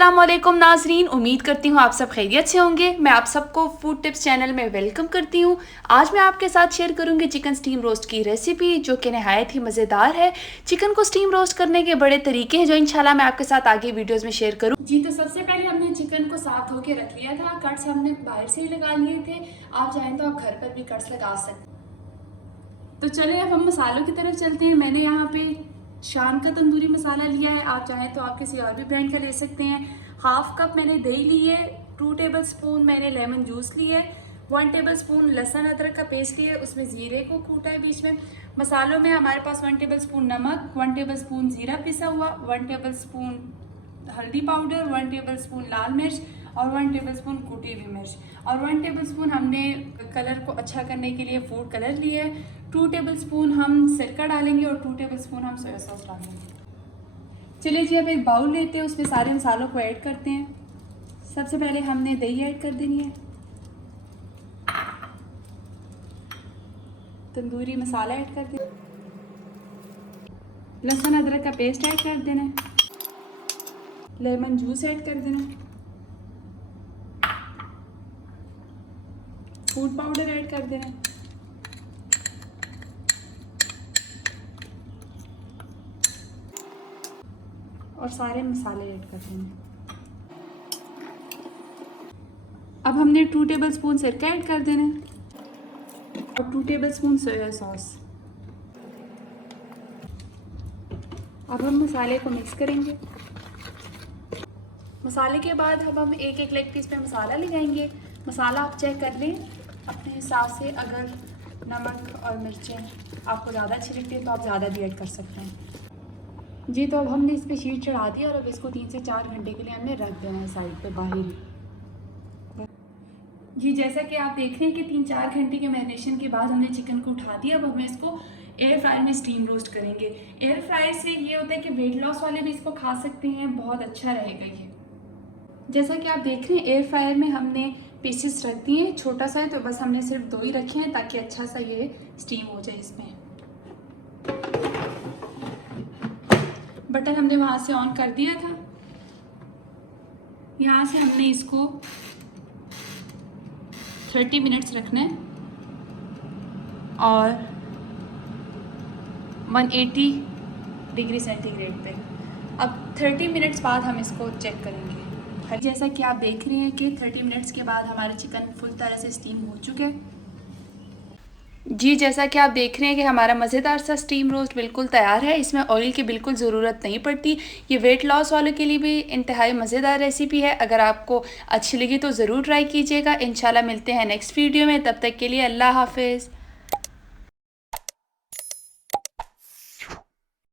अस्सलामुअलैकुम नाजरीन, उम्मीद करती हूँ आप सब खैरियत से होंगे। मैं आप सबको फूड टिप्स चैनल में वेलकम करती हूँ। आज मैं आपके साथ शेयर करूँगी चिकन स्टीम रोस्ट की रेसिपी, जो कि नहायत ही मज़ेदार है। चिकन को स्टीम रोस्ट करने के बड़े तरीके हैं जो इंशाल्लाह मैं आपके साथ आगे वीडियोज़ में शेयर करूँ। जी, तो सबसे पहले हमने चिकन को साफ धो के रख लिया था। कट्स हमने बाहर से ही लगा लिए थे, आप चाहें तो आप घर पर भी कट्स लगा सकते हैं। तो चले अब हम मसालों की तरफ चलते हैं। मैंने यहाँ पे शान का तंदूरी मसाला लिया है, आप चाहें तो आप किसी और भी ब्रांड का ले सकते हैं। हाफ कप मैंने दही ली है, 2 टेबल स्पून मैंने लेमन जूस ली है, 1 टेबल स्पून लहसुन अदरक का पेस्ट लिया है, उसमें ज़ीरे को कूटा है बीच में। मसालों में हमारे पास 1 टेबल स्पून नमक, 1 टेबल स्पून ज़ीरा पिसा हुआ, 1 टेबल स्पून हल्दी पाउडर, 1 टेबल स्पून लाल मिर्च और 1 टेबल स्पून कुटी हुई मिर्च और 1 टेबल स्पून हमने कलर को अच्छा करने के लिए फूड कलर लिया है। 2 टेबल स्पून हम सिरका डालेंगे और 2 टेबल स्पून हम सोया सॉस डालेंगे। चलिए जी, अब एक बाउल लेते हैं, उसमें सारे मसालों को ऐड करते हैं। सबसे पहले हमने दही ऐड कर देनी है, तंदूरी मसाला ऐड कर देना, लहसुन अदरक का पेस्ट ऐड कर देना है, लेमन जूस ऐड कर देना है, फूड पाउडर ऐड कर देना है, और सारे मसाले ऐड कर देने। अब हमने 2 टेबल स्पून सिरका ऐड कर देना है और 2 टेबल स्पून सोया सॉस। अब हम मसाले को मिक्स करेंगे। मसाले के बाद अब हम एक एक लेग पीस पे मसाला लगाएंगे। मसाला आप चेक कर लें अपने हिसाब से, अगर नमक और मिर्चें आपको ज़्यादा अच्छी लगती है तो आप ज़्यादा भी ऐड कर सकते हैं। जी, तो अब हमने इस पर शीट चढ़ा दी और अब इसको 3 से 4 घंटे के लिए हमने रख देना है साइड पे बाहर। जी, जैसा कि आप देख रहे हैं कि 3-4 घंटे के मैरिनेशन के बाद हमने चिकन को उठा दिया। अब हमें इसको एयर फ्रायर में स्टीम रोस्ट करेंगे। एयर फ्रायर से ये होता है कि वेट लॉस वाले भी इसको खा सकते हैं, बहुत अच्छा रहेगा ये। जैसा कि आप देख रहे हैं एयर फ्रायर में हमने पीसेस रख दिए हैं, छोटा सा है तो बस हमने सिर्फ 2 ही रखे हैं ताकि अच्छा सा ये स्टीम हो जाए। इसमें बटन हमने वहाँ से ऑन कर दिया था। यहाँ से हमने इसको 30 मिनट्स रखना है और 180 डिग्री सेंटीग्रेड पे। अब 30 मिनट्स बाद हम इसको चेक करेंगे। जैसा कि आप देख रहे हैं कि 30 मिनट्स के बाद हमारे चिकन फुल तरह से स्टीम हो चुके हैं। जी, जैसा कि आप देख रहे हैं कि हमारा मज़ेदार सा स्टीम रोस्ट बिल्कुल तैयार है। इसमें ऑयल की बिल्कुल ज़रूरत नहीं पड़ती। ये वेट लॉस वालों के लिए भी इंतहाई मज़ेदार रेसिपी है। अगर आपको अच्छी लगी तो ज़रूर ट्राई कीजिएगा। इंशाल्लाह मिलते हैं नेक्स्ट वीडियो में, तब तक के लिए अल्लाह हाफिज़।